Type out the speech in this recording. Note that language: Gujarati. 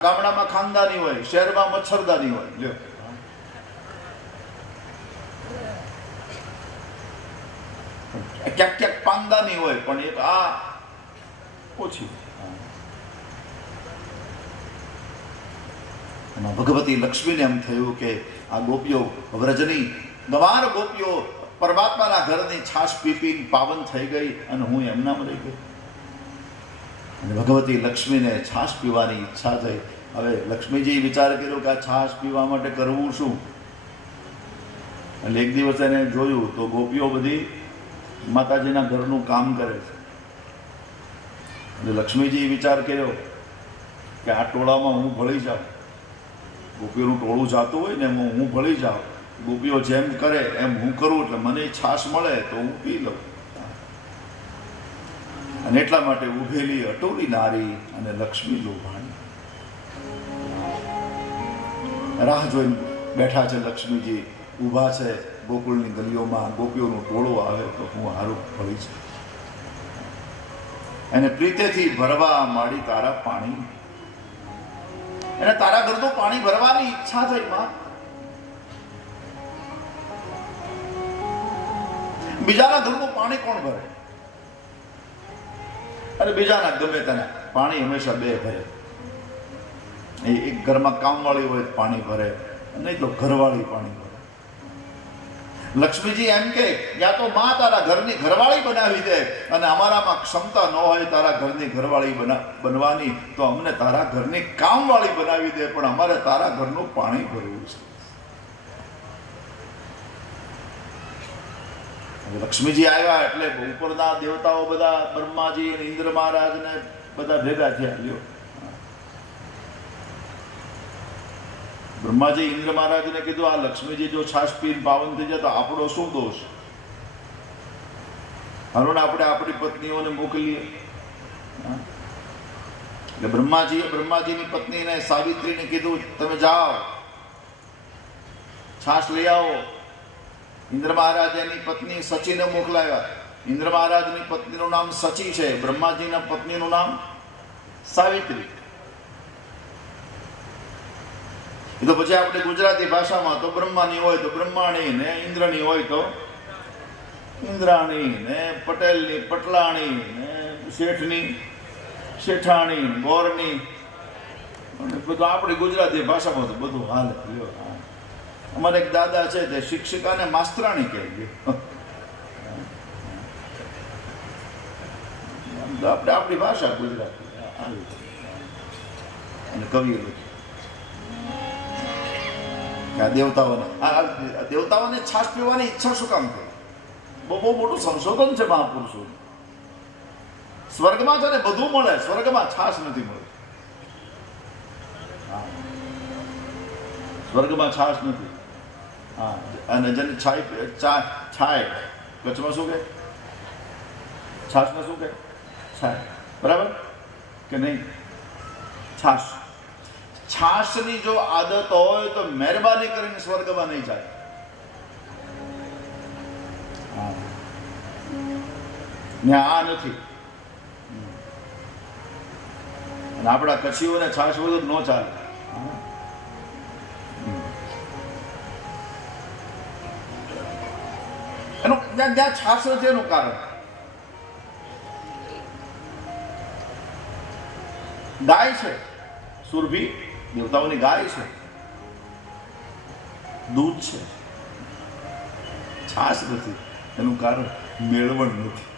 ગામડામાં ખાનદાની હોય, શહેરમાં મચ્છરદાની હોય ક્યાંક ક્યાંક પાંદાની હોય, પણ એક આ ઓછી ભગવતી લક્ષ્મીને એમ થયું કે આ ગોપીઓ વ્રજની ગવાર ગોપીઓ પરમાત્માના ઘરની છાશ પીપી પાવન થઈ ગઈ અને હું એમનામ રહી ગઈ અને ભગવતી લક્ષ્મીને છાશ પીવાની ઈચ્છા થઈ. હવે લક્ષ્મીજી વિચાર કર્યો કે આ છાશ પીવા માટે કરવું શું? એટલે એક દિવસ એને જોયું તો ગોપીઓ બધી માતાજીના ઘરનું કામ કરે છે. એટલે લક્ષ્મીજી વિચાર કર્યો કે આ ટોળામાં હું ભળી જાઉં. ગોપીઓનું ટોળું જાતું હોય ને એમાં હું ભળી જાઉં. ગોપીઓ જેમ કરે એમ હું કરું, એટલે મને છાશ મળે તો હું પી લઉં. અને એટલા માટે ઉભેલી અટોલી નારી અને લક્ષ્મી લોભાણી. રાહ જોઈને બેઠા છે લક્ષ્મીજી, ઊભા છે ગોકુળની ગલીઓમાં, ગોપીઓનું ટોળું આવે તો હું હારું ભળી છે એને પ્રીતેથી ભરવા માંડી તારા પાણી. એને તારા ઘરનું પાણી ભરવાની ઈચ્છા થઈ માં બીજાના ઘરનું પાણી કોણ ભરે? અને બીજાના ગમે તને. પાણી હંમેશા બે ભરે. એ એક ઘરમાં કામવાળી હોય પાણી ભરે, નહીં તો ઘરવાળી પાણી ભરે. લક્ષ્મીજી એમ કે, યા તો માં તારા ઘરની ઘરવાળી બનાવી દે અને અમારામાં ક્ષમતા ન હોય તારા ઘરની ઘરવાળી બનવાની, તો અમને તારા ઘરની કામવાળી બનાવી દે, પણ અમારે તારા ઘરનું પાણી ભરવું છે. લક્ષ્મીજી આવ્યા એટલે ઉપરના દેવતાઓ બધા, બ્રહ્માજી અને ઇન્દ્ર મહારાજ ને બધા ભેગા થયા. લ્યો. બ્રહ્માજી ઇન્દ્ર મહારાજને કીધું, આ લક્ષ્મીજી જો છાશ પીર પાવન થઈ જાય તો આપણો શું દોષ? હરોને આપણે આપણી પત્નીઓને મોકલીએ? એટલે બ્રહ્માજીએ, બ્રહ્માજીની પત્નીને સાવિત્રીને કીધું, તમે જાઓ, છાશ લઈ આવો. ઇન્દ્ર મહારાજ એની પત્ની સચીને મોકલાવ્યા. ઇન્દ્ર મહારાજની પત્નીનું નામ સચી છે. બ્રહ્માજીના પત્નીનું નામ સાવિત્રી. એ તો પછી આપણે ગુજરાતી ભાષામાં તો બ્રહ્માની હોય તો બ્રહ્માણી ને ઇન્દ્રની હોય તો ઇન્દ્રાણી ને પટેલની, પટલાણી ને શેઠની, શેઠાણી બોરની બધું આપણી ગુજરાતી ભાષામાં તો બધું હાલ. અમારે એક દાદા છે તે શિક્ષિકાને માસ્તરાણી કહે છે. આપણે આપણી ભાષા ગુજરાતી. અને કવિ આ દેવતાઓને આ દેવતાઓને છાશ પીવાની ઈચ્છા શું કામ થઈ બહુ બહુ મોટું સંશોધન છે મહાપુરુષો સ્વર્ગમાં છે ને બધું મળે, સ્વર્ગમાં છાશ નથી મળતી. સ્વર્ગમાં છાશ નથી. હા. અને જેને છાઈ ચા છાય. કચ્છમાં શું કહે છાશને શું કહે છાય. બરાબર? કે નહીં? છાશ. છાશની જો આદત હોય તો મહેરબાની કરીને સ્વર્ગમાં નહીં જાય. ને આ નથી. અને આપણા કચ્છીઓને છાશ વગર ન ચાલે. જ્યાં જ્યાં છાશ નથી એનું કારણ. ગાય છે, સુરભી, દેવતાઓની ગાય છે. દૂધ છે. છાશ નથી, એનું કારણ મેળવણ નથી.